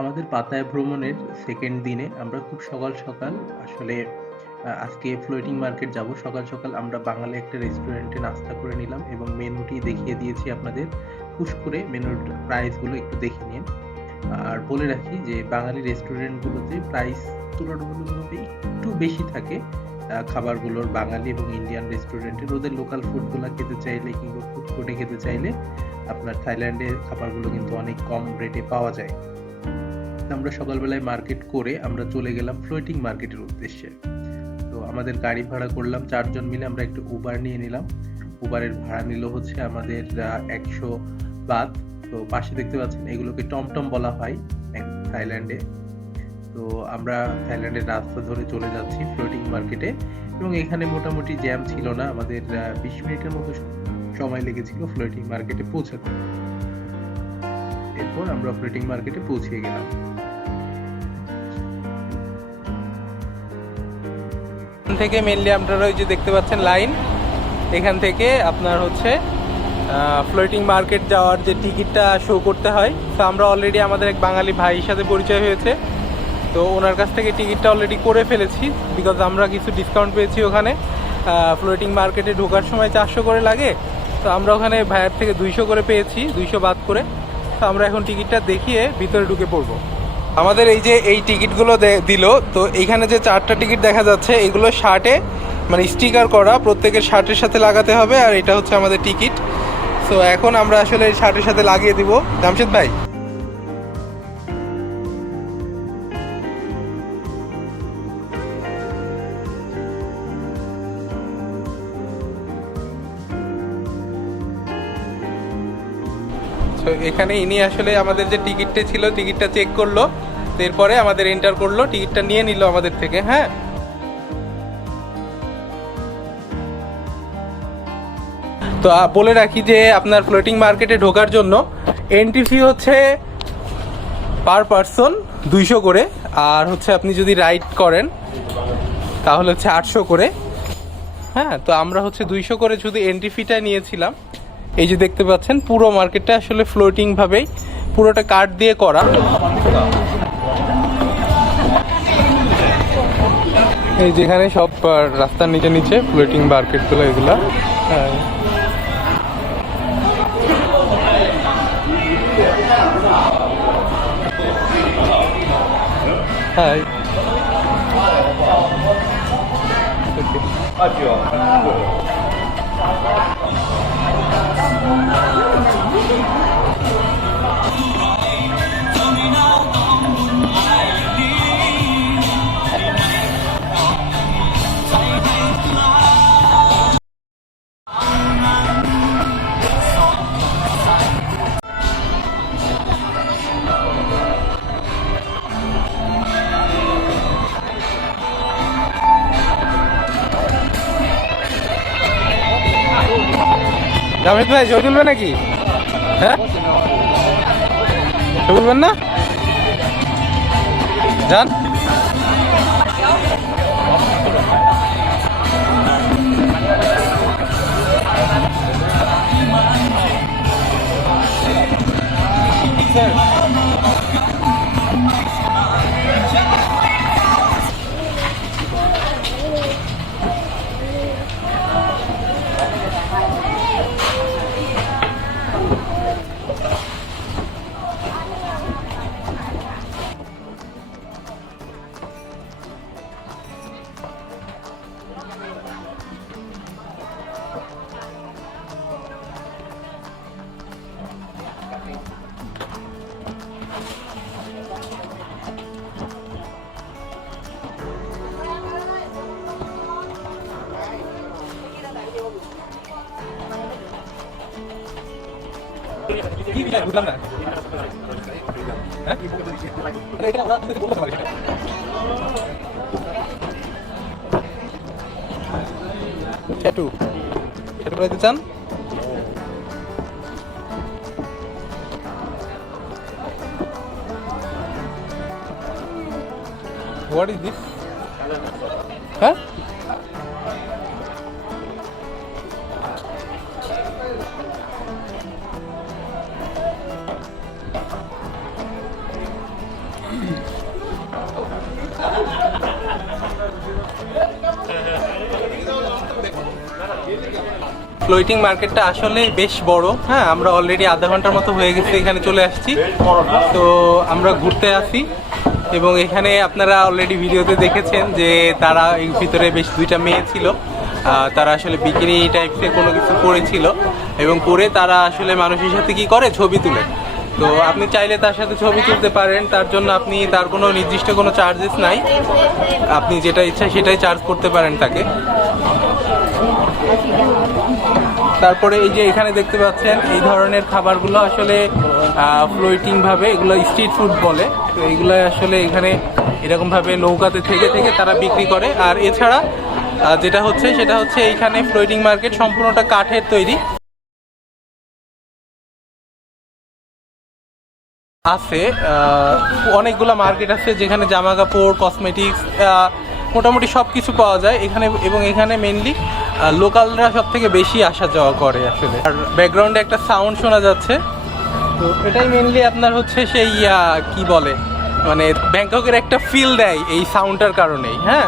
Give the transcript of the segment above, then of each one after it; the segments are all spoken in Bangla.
আমাদের পাতায়া ভ্রমণের সেকেন্ড দিনে আমরা খুব সকাল সকাল আসলে আজকে ফ্লোটিং মার্কেট যাব। সকাল সকাল আমরা বাঙালি একটা রেস্টুরেন্টে নাস্তা করে নিলাম এবং মেনুটি দেখিয়ে দিয়েছি আপনাদের। হুশ করে মেনুর প্রাইসগুলো একটু দেখে নিন। আর বলে রাখি যে বাঙালি রেস্টুরেন্টগুলোতে প্রাইস তুলনামূলকভাবে একটু বেশি থাকে খাবারগুলোর, বাঙালি এবং ইন্ডিয়ান রেস্টুরেন্টের। ওদের লোকাল ফুডগুলো খেতে চাইলে কিংবা ফুড কোর্টে খেতে চাইলে আপনার থাইল্যান্ডের খাবারগুলো কিন্তু অনেক কম রেটে পাওয়া যায়। আমরা সকালবেলায় মার্কেট করে আমরা চলে গেলাম ফ্লোটিং মার্কেটের উদ্দেশ্যে। তো আমাদের গাড়ি ভাড়া করলাম 4 জন মিলে, আমরা একটা উবার নিয়ে নিলাম। উবারের ভাড়া নিল হচ্ছে আমাদের 100 বাত। তো পাশে দেখতে পাচ্ছেন এগুলোকে টমটম বলা হয় থাইল্যান্ডে। তো আমরা থাইল্যান্ডের রাস্তা ধরে চলে যাচ্ছি ফ্লোটিং মার্কেটে এবং এখানে মোটামুটি জ্যাম ছিল না। আমাদের 20 মিনিটের মতো সময় লেগেছিল ফ্লোটিং মার্কেটে পৌঁছাতে। এরপর আমরা ফ্লোটিং মার্কেটে পৌঁছে গেলাম। থেকে মেইনলি আপনারা ওই যে দেখতে পাচ্ছেন লাইন, এখান থেকে আপনার হচ্ছে ফ্লোটিং মার্কেট যাওয়ার যে টিকিটটা শো করতে হয়। তো আমরা অলরেডি আমাদের এক বাঙালি ভাইয়ের সাথে পরিচয় হয়েছে, তো ওনার কাছ থেকে টিকিটটা অলরেডি করে ফেলেছি, বিকজ আমরা কিছু ডিসকাউন্ট পেয়েছি ওখানে। ফ্লোটিং মার্কেটে ঢোকার সময় 400 করে লাগে, তো আমরা ওখানে ভাইয়ের থেকে 200 করে পেয়েছি, 200 বাদ করে। তো আমরা এখন টিকিটটা দেখিয়ে ভিতরে ঢুকে পড়বো। আমাদের এই যে এই টিকিটগুলো দিল, তো এইখানে যে 4টা টিকিট দেখা যাচ্ছে এগুলো শার্টে মানে স্টিকার করা, প্রত্যেকের শার্টের সাথে লাগাতে হবে, আর এটা হচ্ছে আমাদের টিকিট। সো এখন আমরা আসলে শার্টের সাথে লাগিয়ে দিব। জামশেদ ভাই, তো এখানে ইনি আসলে আমাদের যে টিকিটটা ছিল টিকিটটা চেক করলো, এরপরে আমাদের এন্টার করলো, টিকিটটা নিয়ে নিল আমাদের থেকে। হ্যাঁ, তো বলে রাখি যে আপনার ফ্লোটিং মার্কেটে ঢোকার জন্য এন্ট্রি ফি হচ্ছে পার পারসন 200 করে, আর হচ্ছে আপনি যদি রাইড করেন তাহলে হচ্ছে 800 করে। হ্যাঁ, তো আমরা হচ্ছে 200 করে শুধু এন্ট্রি ফিটা নিয়েছিলাম। এই যে দেখতে পাচ্ছেন পুরো মার্কেটটা আসলে ফ্লোটিং ভাবেই পুরোটা কাঠ দিয়ে করা। এই যেখানে সব রাস্তার নিচে নিচে ফ্লোটিং মার্কেটগুলো এগুলা। হ্যাঁ, হ্যাঁ, জামিদ ভাই ছবি তুলবে নাকি? হ্যাঁ, ছবি তুলবেন না? যান। কি বিষয় বুঝলাম না। এটা আমরা বলতে পারি ট্যাটু করাতে চান? What is this? Huh? Floating মার্কেটটা আসলে বেশ বড়। হ্যাঁ, আমরা অলরেডি আধা ঘন্টার মতো হয়ে গেছে এখানে চলে আসছি। তো আমরা ঘুরতে আসি এবং এখানে আপনারা অলরেডি ভিডিওতে দেখেছেন যে তারা এই ভিতরে বেশ দুইটা মেয়ে ছিল, তারা আসলে বিকিনি টাইপসের কোনো কিছু পরেছিল এবং পরে তারা আসলে মানুষের সাথে কি করে, ছবি তুলে। তো আপনি চাইলে তার সাথে ছবি তুলতে পারেন, তার জন্য আপনি তার কোনো নির্দিষ্ট কোনো চার্জেস নাই, আপনি যেটা ইচ্ছা সেটাই চার্জ করতে পারেন তাকে। তারপরে এই যে এখানে দেখতে পাচ্ছেন এই ধরনের খাবারগুলো আসলে ফ্লোটিং ভাবে, এগুলো স্ট্রিট ফুড বলে। তো এগুলো আসলে এখানে এরকমভাবে নৌকাতে থেকে থেকে তারা বিক্রি করে। আর এছাড়া যেটা হচ্ছে সেটা হচ্ছে এইখানে ফ্লোটিং মার্কেট সম্পূর্ণটা কাঠের তৈরি আছে। অনেকগুলো মার্কেট আছে যেখানে জামা কাপড়, কসমেটিক্স, মোটামুটি সব কিছু পাওয়া যায় এখানে। এবং এখানে মেনলি লোকালরা সব থেকে বেশি আসা যাওয়া করে আসলে। আর ব্যাকগ্রাউন্ডে একটা সাউন্ড শোনা যাচ্ছে, তো এটাই মেনলি আপনার হচ্ছে সেই কি বলে, মানে ব্যাংককের একটা ফিল দেয় এই সাউন্ডটার কারণেই। হ্যাঁ,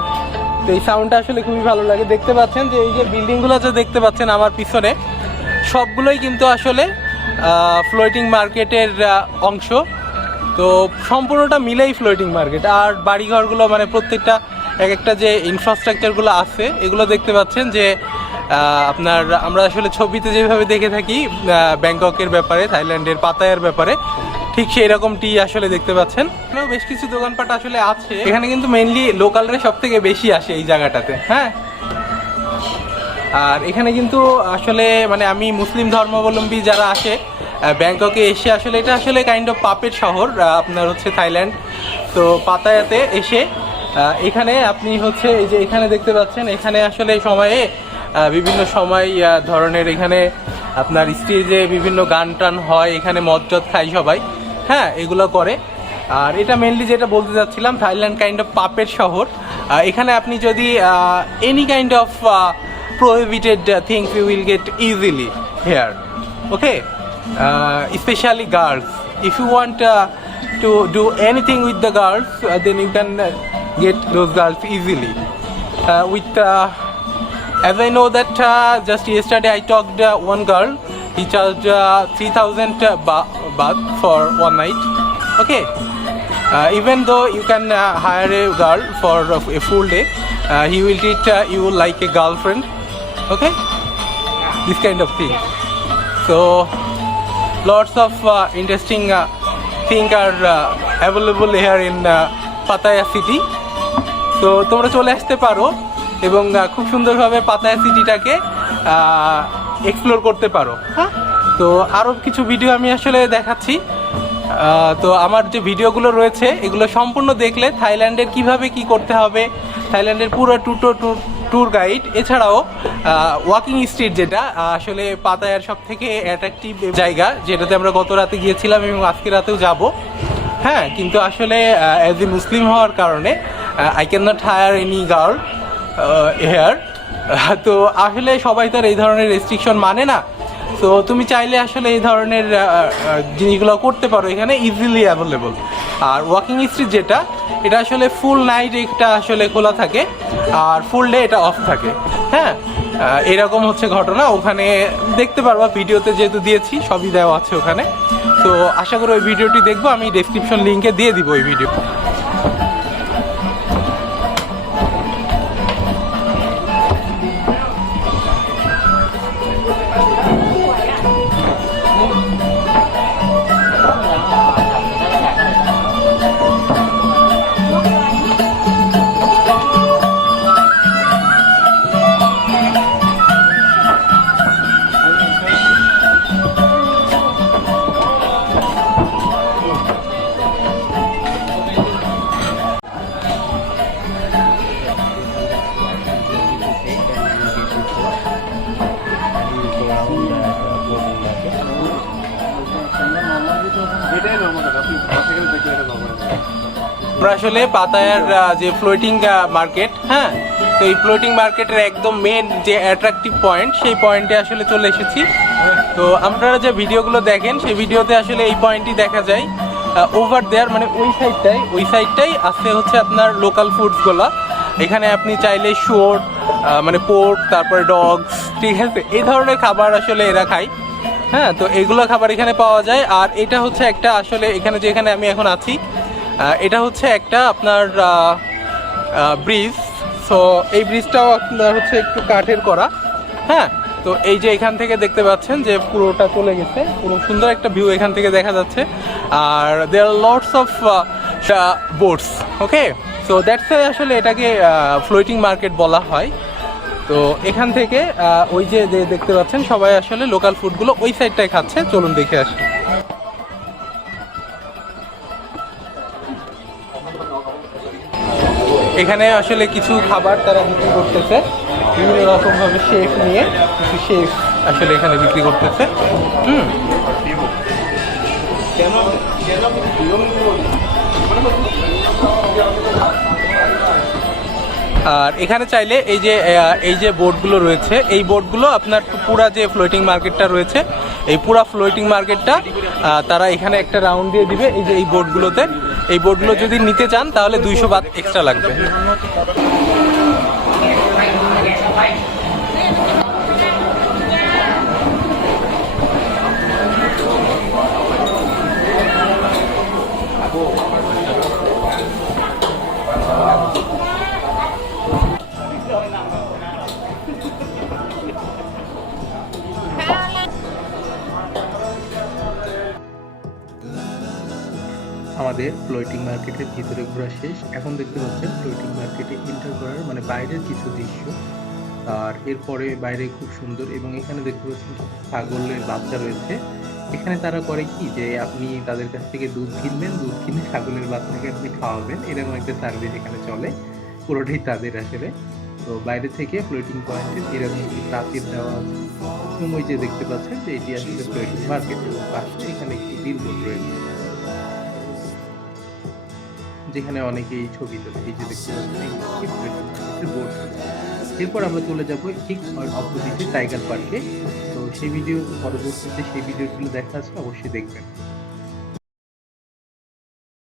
তো এই সাউন্ডটা আসলে খুবই ভালো লাগে। দেখতে পাচ্ছেন যে এই যে বিল্ডিংগুলো যে দেখতে পাচ্ছেন আমার পিছনে, সবগুলোই কিন্তু আসলে ফ্লোটিং মার্কেটের অংশ। তো সম্পূর্ণটা মিলেই ফ্লোটিং মার্কেট। আর বাড়িঘরগুলো মানে প্রত্যেকটা এক একটা যে ইনফ্রাস্ট্রাকচারগুলো আছে এগুলো দেখতে পাচ্ছেন যে আপনার আমরা আসলে ছবিতে যেভাবে দেখে থাকি ব্যাংককের ব্যাপারে, থাইল্যান্ডের পাতায়ার ব্যাপারে, ঠিক সেই রকমটি আসলে দেখতে পাচ্ছেন। বেশ কিছু দোকানপাট আসলে আছে এখানে, কিন্তু মেনলি লোকালরা সব থেকে বেশি আসে এই জায়গাটাতে। হ্যাঁ, আর এখানে কিন্তু আসলে মানে আমি মুসলিম ধর্মাবলম্বী যারা আসে ব্যাংককে এসে, আসলে এটা আসলে কাইন্ড অফ পাপের শহর আপনার হচ্ছে থাইল্যান্ড। তো পাতায়াতে এসে এখানে আপনি হচ্ছে এই যে এখানে দেখতে পাচ্ছেন, এখানে আসলে সময়ে বিভিন্ন সময় ধরনের এখানে আপনার স্টেজে বিভিন্ন গান টান হয়, এখানে মদজদ খায় সবাই। হ্যাঁ, এগুলো করে। আর এটা মেনলি যেটা বলতে চাচ্ছিলাম, থাইল্যান্ড কাইন্ড অফ পাপের শহর। এখানে আপনি যদি any kind of prohibited things you will get easily here, okay, especially girls. If you want to do anything with the girls, then you can get those girls easily with as I know that just yesterday I talked one girl, he charged 3,000 baht for one night, okay. Even though you can hire a girl for a full day, he will treat you like a girlfriend, okay, this kind of thing. So lots of interesting things are available here in Pattaya city. তো তোমরা চলে আসতে পারো এবং খুব সুন্দরভাবে পাতায়া সিটিটাকে এক্সপ্লোর করতে পারো। হ্যাঁ, তো আরও কিছু ভিডিও আমি আসলে দেখাচ্ছি। তো আমার যে ভিডিওগুলো রয়েছে এগুলো সম্পূর্ণ দেখলে থাইল্যান্ডের কিভাবে কি করতে হবে, থাইল্যান্ডের পুরো ট্যুর গাইড, এছাড়াও ওয়াকিং স্ট্রিট যেটা আসলে পাতায়ার সব থেকে অ্যাট্রাকটিভ জায়গা, যেটাতে আমরা গত রাতে গিয়েছিলাম এবং আজকে রাতেও যাব। হ্যাঁ, কিন্তু আসলে অ্যাজ এ মুসলিম হওয়ার কারণে I can not hire any girl here. তো আসলে সবাই তো আর এই ধরনের রেস্ট্রিকশন মানে না। তো তুমি চাইলে আসলে এই ধরনের জিনিসগুলো করতে পারো, এখানে easily available. Are walking street যেটা, এটা আসলে ফুল নাইট এটা আসলে খোলা থাকে আর ফুল ডে এটা অফ থাকে। হ্যাঁ, এরকম হচ্ছে ঘটনা। ওখানে দেখতে পারবা, ভিডিওতে যেহেতু দিয়েছি সবই দেওয়া আছে ওখানে। তো আশা করি ওই ভিডিওটি দেখবো, আমি ডেসক্রিপশন লিঙ্কে দিয়ে দিব ওই ভিডিও। আমরা আসলে পাতায়ার যে ফ্লোটিং মার্কেট, হ্যাঁ, তো এই ফ্লোটিং মার্কেটের একদম মেন যে অ্যাট্রাকটিভ পয়েন্ট, সেই পয়েন্টে আসলে চলে এসেছি। তো আপনারা যে ভিডিওগুলো দেখেন সেই ভিডিওতে আসলে এই পয়েন্টই দেখা যায়। ওভার দেয়ার মানে ওই সাইডটাই আছে হচ্ছে আপনার লোকাল ফুডসগুলো। এখানে আপনি চাইলে শুয়োর মানে পোর্ক, তারপরে ডগস, ঠিক আছে, এই ধরনের খাবার আসলে এরা খায়। হ্যাঁ, তো এগুলো খাবার এখানে পাওয়া যায়। আর এটা হচ্ছে একটা আসলে এখানে যেখানে আমি এখন আছি, এটা হচ্ছে একটা আপনার ব্রিজ। সো এই ব্রিজটাও আপনার হচ্ছে একটু কাঠের করা। হ্যাঁ, তো এই যে এখান থেকে দেখতে পাচ্ছেন যে পুরোটা চলে গেছে, পুরো সুন্দর একটা ভিউ এখান থেকে দেখা যাচ্ছে। আর there are lots of boats. Okay, so that's আসলে এটাকে ফ্লোটিং মার্কেট বলা হয়। তো এখান থেকে ওই যে দেখতে পাচ্ছেন সবাই আসলে লোকাল ফুডগুলো ওই সাইডটায় খাচ্ছে। চলুন দেখে আসি। এখানে আসলে কিছু খাবার তারা বিক্রি করতেছে বিভিন্ন রকমভাবে, শেফ নিয়ে কিছু শেফ আসলে এখানে বিক্রি করতেছে। আর এখানে চাইলে এই যে বোটগুলো রয়েছে, এই বোটগুলো আপনার পুরা যে ফ্লোটিং মার্কেটটা রয়েছে, এই পুরা ফ্লোটিং মার্কেটটা তারা এখানে একটা রাউন্ড দিয়ে দিবে এই যে এই বোটগুলোতে। এই বোটগুলো যদি নিতে চান তাহলে 200 বাত এক্সট্রা লাগবে। আমাদের ফ্লোটিং মার্কেটের ভিতরে ঘোরা শেষ। এখন দেখতে পাচ্ছেন ফ্লোটিং মার্কেটে এন্টার করার মানে বাইরের কিছু দৃশ্য। আর এরপরে বাইরে খুব সুন্দর, এবং এখানে দেখতে পাচ্ছেন ছাগলের বাচ্চা রয়েছে। এখানে তারা করে কি যে আপনি তাদের কাছ থেকে দুধ কিনবেন, দুধ কিনে ছাগলের বাচ্চাকে আপনি খাওয়াবেন, এরকম একটা সার্ভিস এখানে চলে, পুরোটাই তাদের আসলে। তো বাইরে থেকে ফ্লোটিং পয়েন্টে এরকম একটি প্রাচীর দেওয়া আছে, এবং ওই যে দেখতে পাচ্ছেন যে এটি আসলে ফ্লোটিং মার্কেট, এবং পাশে এখানে একটি বিলবোর্ড রয়েছে যেখানে অনেকেই ছবি তোলে। এই যে দেখতে পাচ্ছেন বোর্ড। এরপর আমরা চলে যাব ঠিক অপোজিটে টাইগার পার্কে। তো সেই ভিডিও পরবর্তীতে সেই ভিডিওগুলো দেখা আছে, অবশ্যই দেখবেন।